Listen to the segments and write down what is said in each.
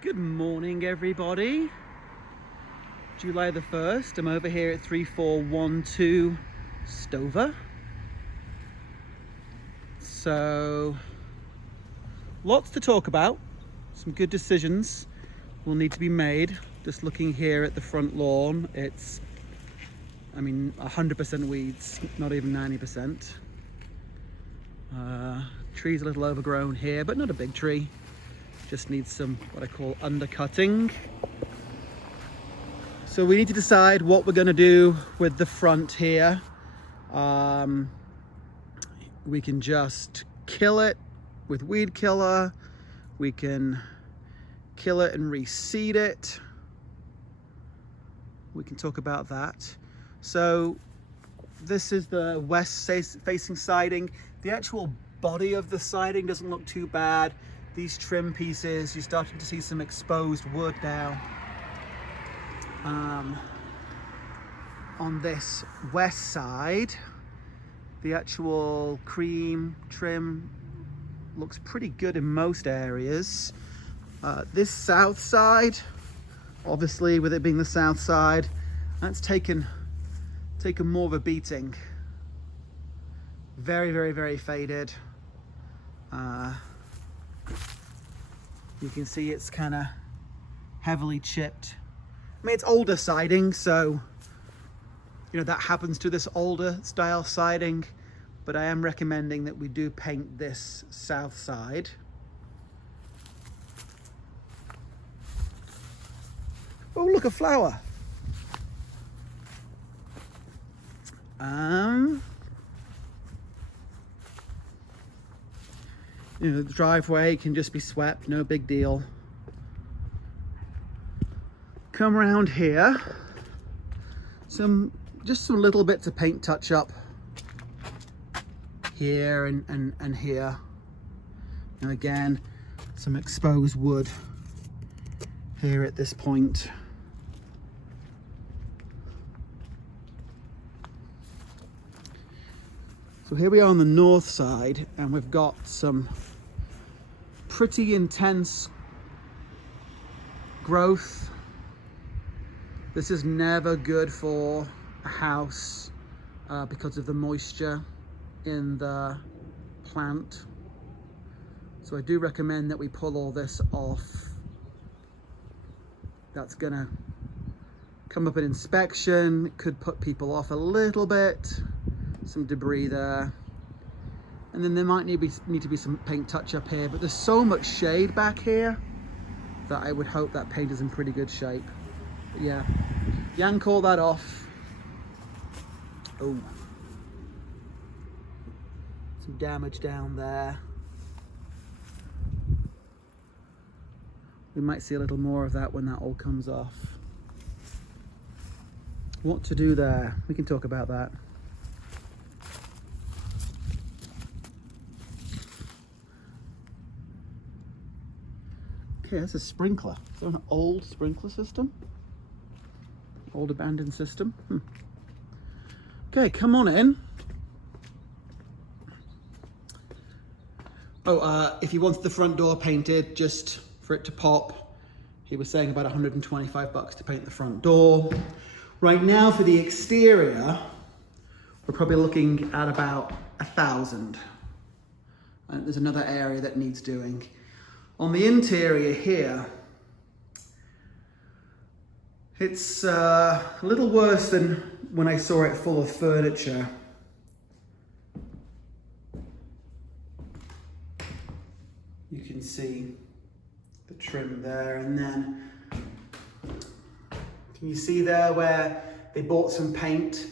Good morning, everybody. July the 1st. I'm over here at 3412 Stover. So, lots to talk about. Some good decisions will need to be made. Just looking here at the front lawn, it's, 100% weeds, not even 90%. Tree's a little overgrown here, but not a big tree. Just needs some, what I call, undercutting. So we need to decide what we're going to do with the front here. We can just kill it with weed killer. We can kill it and reseed it. We can talk about that. So this is the west facing siding. The actual body of the siding doesn't look too bad. These trim pieces, you're starting to see some exposed wood now. On this west side, the actual cream trim looks pretty good in most areas. This south side, obviously with it being the south side, that's taken more of a beating. Very, very, very faded. You can see it's kind of heavily chipped. I mean, it's older siding, so that happens to this older style siding, but I am recommending that we do paint this south side. Oh, look, a flower. The driveway can just be swept, no big deal. Come around here, just some little bits of paint touch up here and here. And again, some exposed wood here at this point. So here we are on the north side, and we've got some pretty intense growth. This is never good for a house because of the moisture in the plant. So I do recommend that we pull all this off. That's gonna come up in inspection. It could put people off a little bit. Some debris there. And then there might need to be some paint touch up here, but there's so much shade back here that I would hope that paint is in pretty good shape. But yeah, yank all that off. Oh, some damage down there. We might see a little more of that when that all comes off. What to do there? We can talk about that. Okay, that's a sprinkler. Is that an old sprinkler system? Old abandoned system? Okay, come on in. Oh, if you wanted the front door painted, just for it to pop, he was saying about 125 bucks to paint the front door. Right now for the exterior, we're probably looking at about 1,000. And there's another area that needs doing. On the interior here, it's a little worse than when I saw it full of furniture. You can see the trim there, and then can you see there where they bought some paint?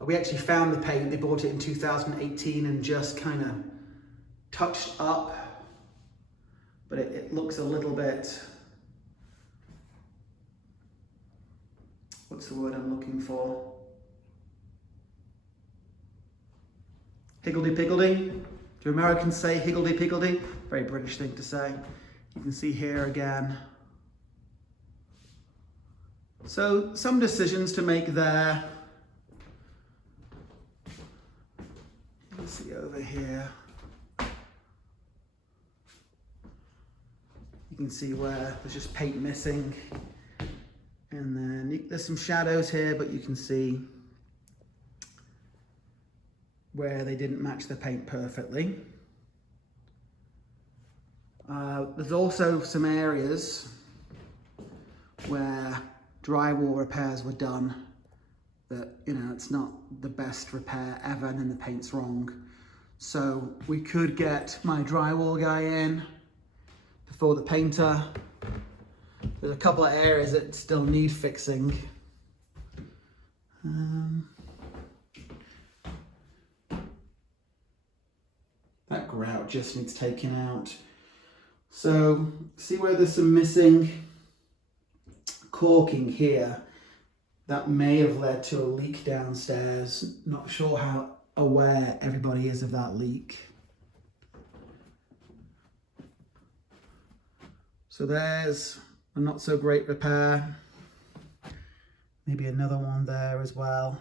We actually found the paint. They bought it in 2018 and just kind of touched up. But it looks a little bit, what's the word I'm looking for? Higgledy-piggledy? Do Americans say higgledy-piggledy? Very British thing to say. You can see here again. So some decisions to make there. You can see over here. You can see where there's just paint missing. And then there's some shadows here, but you can see where they didn't match the paint perfectly. There's also some areas where drywall repairs were done that, you know, it's not the best repair ever and then the paint's wrong. So we could get my drywall guy in before the painter. There's a couple of areas that still need fixing. That grout just needs taking out. So see where there's some missing caulking here? That may have led to a leak downstairs. Not sure how aware everybody is of that leak. So there's a not so great repair. Maybe another one there as well.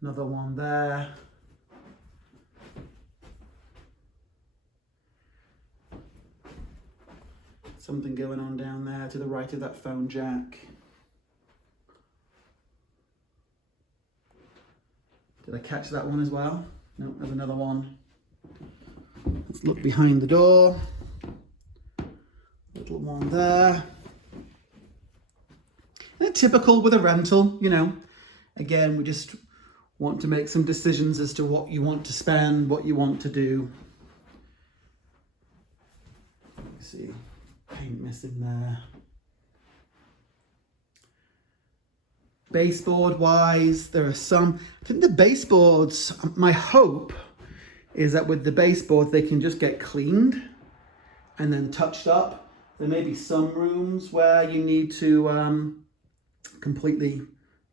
Another one there. Something going on down there to the right of that phone jack. Did I catch that one as well? No, there's another one. Let's look behind the door. Little one there. And typical with a rental, you know. Again, we just want to make some decisions as to what you want to spend, what you want to do. Let's see. Paint missing there. Baseboard wise, there are some, I think the baseboards, my hope is that with the baseboards they can just get cleaned and then touched up. There may be some rooms where you need to completely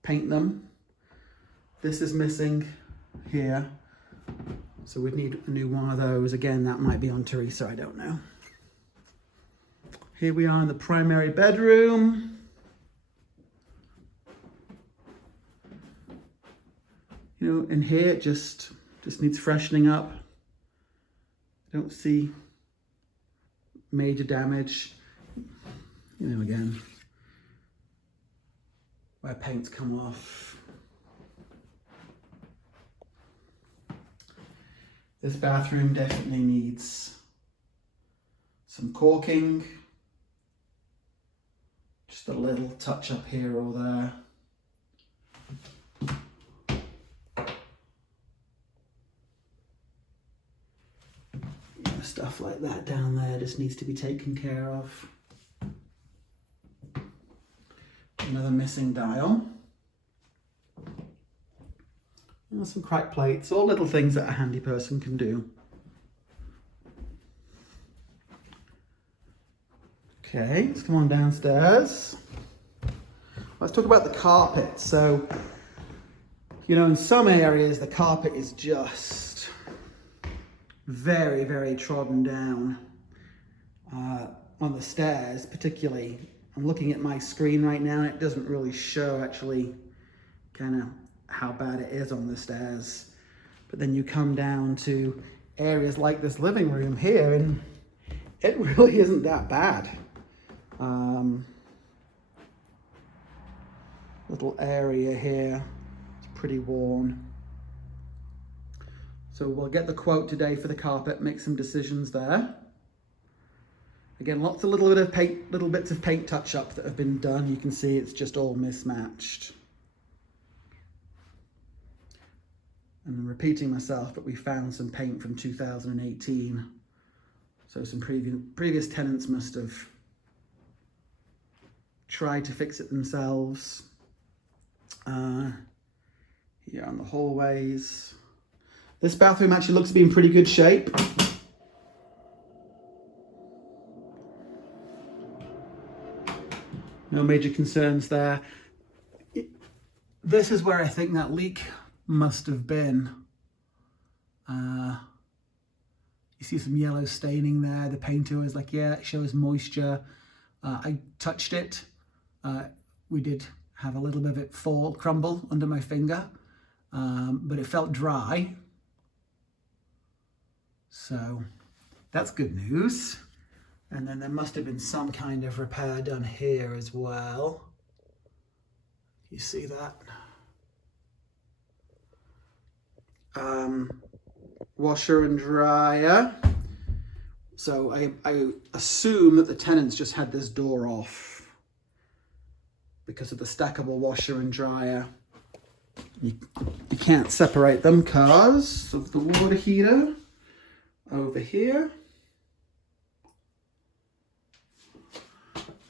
paint them. This is missing here, so we'd need a new one of those. Again, that might be on Teresa, I don't know. Here we are in the primary bedroom. You know, in here it just needs freshening up. I don't see major damage. You know, again, where paint's come off. This bathroom definitely needs some caulking. Just a little touch up here or there. Stuff like that down there just needs to be taken care of. Another missing dial. And some cracked plates, all little things that a handy person can do. Okay, let's come on downstairs. Let's talk about the carpet. So, you know, in some areas the carpet is just very, very trodden down. On the stairs, particularly. I'm looking at my screen right now and it doesn't really show actually kind of how bad it is on the stairs. But then you come down to areas like this living room here and it really isn't that bad. Little area here, it's pretty worn. So we'll get the quote today for the carpet, make some decisions there. Again, lots of little bits of paint touch up that have been done. You can see it's just all mismatched. And I'm repeating myself, but we found some paint from 2018. So some previous tenants must have tried to fix it themselves. Here on the hallways. This bathroom actually looks to be in pretty good shape. No major concerns there. This is where I think that leak must have been. You see some yellow staining there. The painter was like, yeah, it shows moisture. I touched it. We did have a little bit of it crumble under my finger, but it felt dry. So that's good news. And then there must have been some kind of repair done here as well. You see that? Washer and dryer. So I assume that the tenants just had this door off because of the stackable washer and dryer. You can't separate them because of the water heater over here.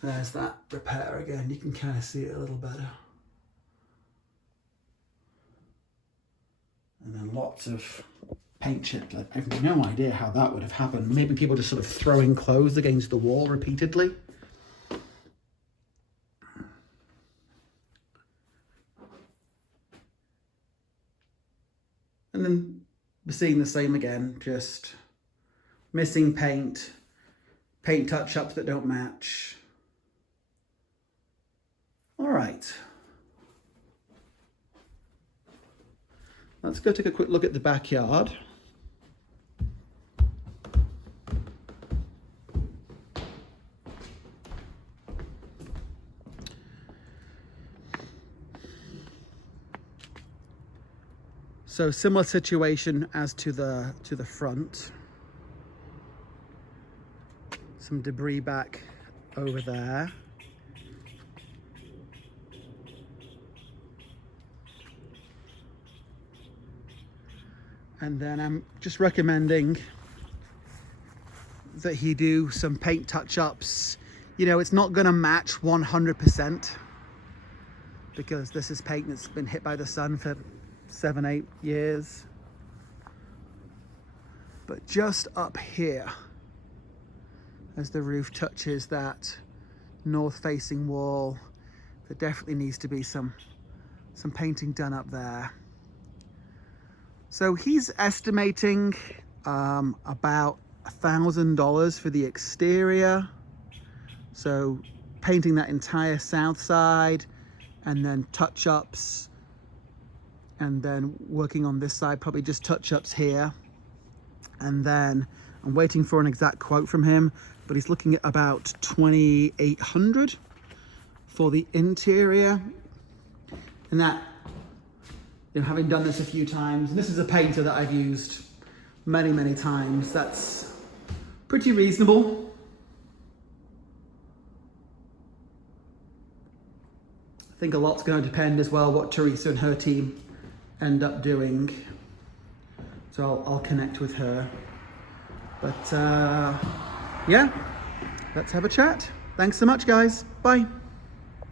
There's that repair again. You can kind of see it a little better. And then lots of paint chipped. I have no idea how that would have happened. Maybe people just sort of throwing clothes against the wall repeatedly. And then we're seeing the same again, just missing paint, paint touch-ups that don't match. All right. Let's go take a quick look at the backyard. So similar situation as to the front. Some debris back over there. And then I'm just recommending that he do some paint touch-ups. You know, it's not gonna match 100% because this is paint that's been hit by the sun for 7-8 years. But just up here, as the roof touches that north-facing wall, there definitely needs to be some painting done up there. So he's estimating about $1,000 for the exterior. So painting that entire south side and then touch-ups, and then working on this side, probably just touch-ups here. And then I'm waiting for an exact quote from him, but he's looking at about $2,800 for the interior. And that, you know, having done this a few times, and this is a painter that I've used many times, that's pretty reasonable. I think a lot's going to depend as well what Teresa and her team end up doing. So I'll connect with her. But yeah, let's have a chat. Thanks so much, guys. Bye.